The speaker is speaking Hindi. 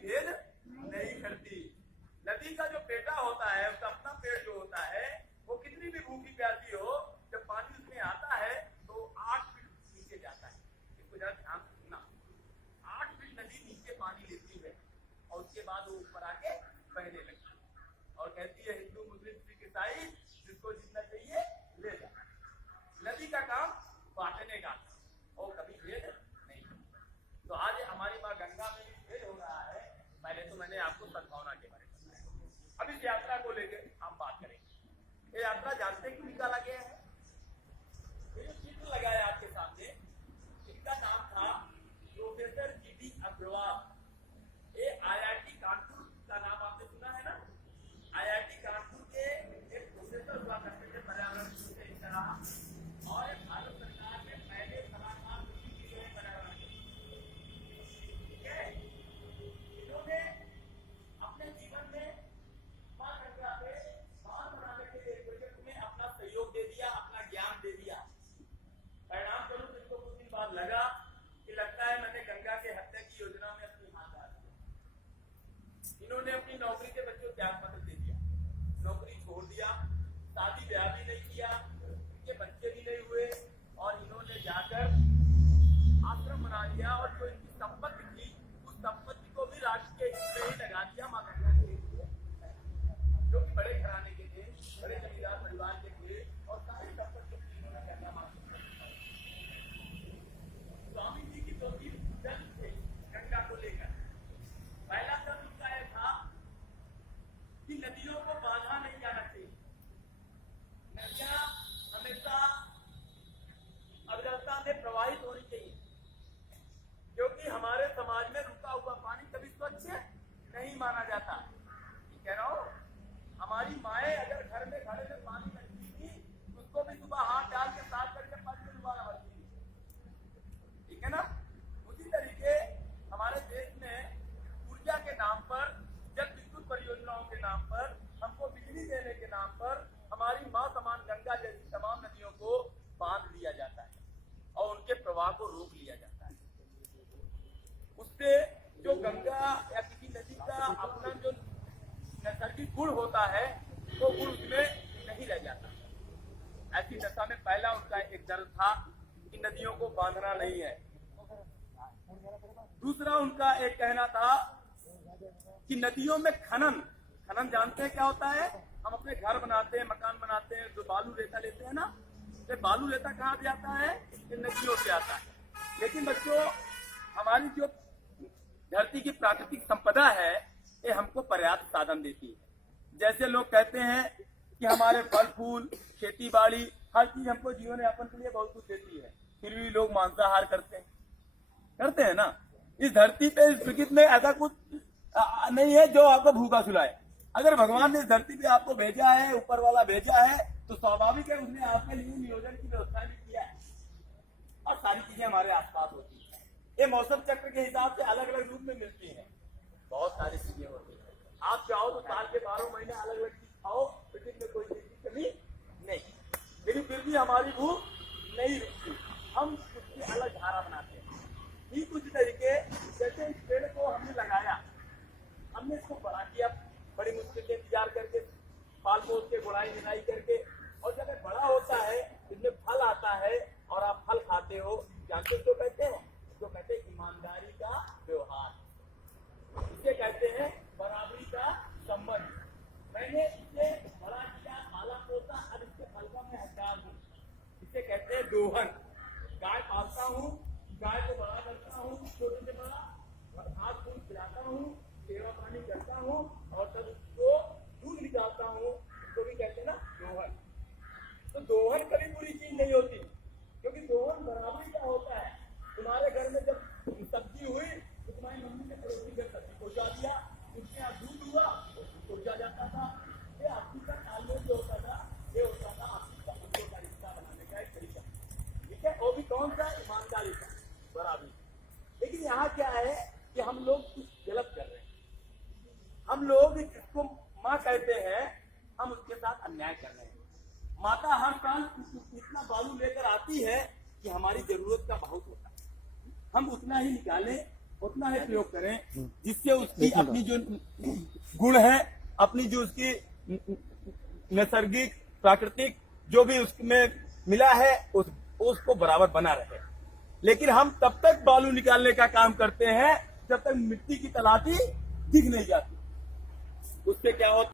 भेद नहीं करती। नदी का जो पेटा होता है, उसका अपना पेट जो होता है, वो कितनी भी भूखी प्यासी हो, जब पानी उसमें आता है तो 8 फीट नीचे जाता है। इसको जरा ध्यान से सुनना, 8 फीट नदी नीचे पानी लेती है और उसके बाद वो ऊपर आके बहने लगती है और कहती है हिंदू मुस्लिम सिख ईसाई जिसको जितना चाहिए ले जा। नदी का काम बांटने का और कभी भेद नहीं। तो आज हमारी माँ गंगा में भी भेद हो रहा है। पहले तो मैंने आपको सद्भावना के बारे में बताया, अब इस यात्रा को लेकर हम बात करेंगे। ये यात्रा जानते क्यों निकाला गया है? ये जो चित्र लगा है आपके सामने, इसका नाम था प्रोफेसर जीडी अग्रवाल। ये IIT कानपुर का नाम आपने सुना है ना? IIT कानपुर के एक प्रोफेसर हुआ करते थे पर्यावरण से इस तरह, और भारत सरकार ने पहले सलाहकार पर्यावरण, ठीक है? इन्होंने अपने जीवन में मां गंगा पे बांध बनाने के लिए प्रोजेक्ट में अपना सहयोग दे दिया, अपना ज्ञान दे दिया। परिणाम स्वरूप इनको कुछ दिन बाद लगा कि लगता है मैंने गंगा के हत्या की योजना में अपनी हाथ डाल दिया। इन्होंने अपनी नौकरी के बच्चों त्याग पत्र दे दिया, नौकरी छोड़ दिया, शादी ब्याह भी नहीं किया, इनके बच्चे भी नहीं हुए, और इन्होंने जाकर आश्रम बना लिया और जो इनकी संपत्ति थी उस संपत्ति को भी राष्ट्र के हित में ही लगा दिया मां गंगा के लिए, जो कि बड़े घराने के थे, बड़े जमींदार परिवार के थे, और सारी संपत्ति इन्होंने गंगा मां स्वामी जी की दो तीन जन्म थे गंगा को लेकर। पहला जन्म उनका यह था कि नदियों को बांधा नहीं जाना चाहिए, नदियां हमेशा अविरलता से प्रवाहित होनी चाहिए, क्योंकि हमारे समाज में रुका हुआ पानी कभी स्वच्छ नहीं माना जाता। कह रहा हूँ, हमारी माएँ अगर घर में घड़े में पानी रखती थी, उसको भी सुबह हाथ डाल के साफ करके पानी में दोबारा भरती थी, ठीक है ना? उसी तरीके हमारे देश में ऊर्जा के नाम पर, जल विद्युत परियोजनाओं के नाम पर, हमको बिजली देने के नाम पर हमारी माँ समान गंगा जैसी तमाम नदियों को बांध लिया जाता है और उनके प्रवाह को रोक लिया जाता है। उससे जो गंगा या किसी नदी का अपना जो नैसर्गिक गुण होता है वो गुण उसमें नहीं रह जाता। ऐसी दशा में पहला उनका एक डर था कि नदियों को बांधना नहीं है। दूसरा उनका एक कहना था कि नदियों में खनन जानते हैं क्या होता है? हम अपने घर बनाते हैं, मकान बनाते हैं, जो बालू रेता लेते हैं ना, तो बालू रेता कहाँ से आता है? ये नदियों से आता है। लेकिन बच्चों, हमारी जो धरती की प्राकृतिक संपदा है ये हमको पर्याप्त साधन देती है। जैसे लोग कहते हैं कि हमारे फल फूल, खेती बाड़ी, हर चीज हमको जीवन यापन के लिए बहुत कुछ देती है, फिर भी लोग मांसाहार करते हैं ना। इस धरती पे, इस प्रकृति में ऐसा कुछ नहीं है जो आपको भूखा सुलाए। अगर भगवान ने इस धरती पे आपको भेजा है, ऊपर वाला भेजा है, तो स्वाभाविक है उसने आपके लिए नियोजन की व्यवस्था भी किया है और सारी चीजें हमारे आसपास होती है। ये मौसम चक्र के हिसाब से अलग अलग रूप में मिलती है, बहुत सारी चीजें होती है। आप चाहो तो साल के 12 महीने अलग अलग चीज खाओ, प्रकृति में कोई चीज की कमी नहीं, लेकिन फिर भी हमारी भूख नहीं रुकती, हम उसकी अलग धारा बनाते हैं। ठीक उसी तरीके जैसे इस पेड़ को हमने लगाया, हमने इसको बड़ा किया बड़ी मुश्किल से इंतजार करके, पाल पोस के, गुड़ाई निराई करके, और जब ये बड़ा होता है इसमें फल आता है और आप फल खाते हो, जानते हो कहते हैं? जो कहते हैं ईमानदारी का व्यवहार, इसे कहते हैं बराबरी का संबंध। मैंने इसे बड़ा किया, पाला पोसा, अब इसके फल का मैं हकदार हूँ, इसे कहते हैं दोहन। गाय पालता हूँ, गाय को बड़ा करता हूँ, छोटे से बड़ा घास फूस खिलाता हूँ, सेवा पानी करता हूँ, और तब उसको दूध निकालता हूँ, उसको भी कहते हैं ना दोहन। तो दोहन कभी बुरी चीज नहीं होती, क्योंकि दोहन बराबरी का होता है। तुम्हारे घर में जब सब्जी हुई तो तुम्हारी मम्मी ने पड़ोसी घर सब्जी पहुंचा दिया, उसके यहाँ दूध हुआ, पहुंचा जाता था। ये आपसी का तालमेल जो होता था, ये होता था आपसी संबंधों का रिश्ता बनाने का एक तरीका, ठीक है? वो भी कौन सा? ईमानदारी का, बराबरी। लेकिन यहाँ क्या है कि हम लोग कुछ गलत कर रहे हैं। हम लोग जिसको माँ कहते हैं, हम उसके साथ अन्याय कर रहे हैं। माता हर साल इतना बालू लेकर आती है कि हमारी जरूरत का बहुत होता है, हम उतना ही निकालें उतना ही प्रयोग करें जिससे उसकी अपनी जो गुण है, अपनी जो उसकी नैसर्गिक प्राकृतिक जो भी उसमें मिला है उसको बराबर बना रहे। लेकिन हम तब तक बालू निकालने का काम करते हैं जब तक मिट्टी की तलाती दिख नहीं जाती। उससे क्या होता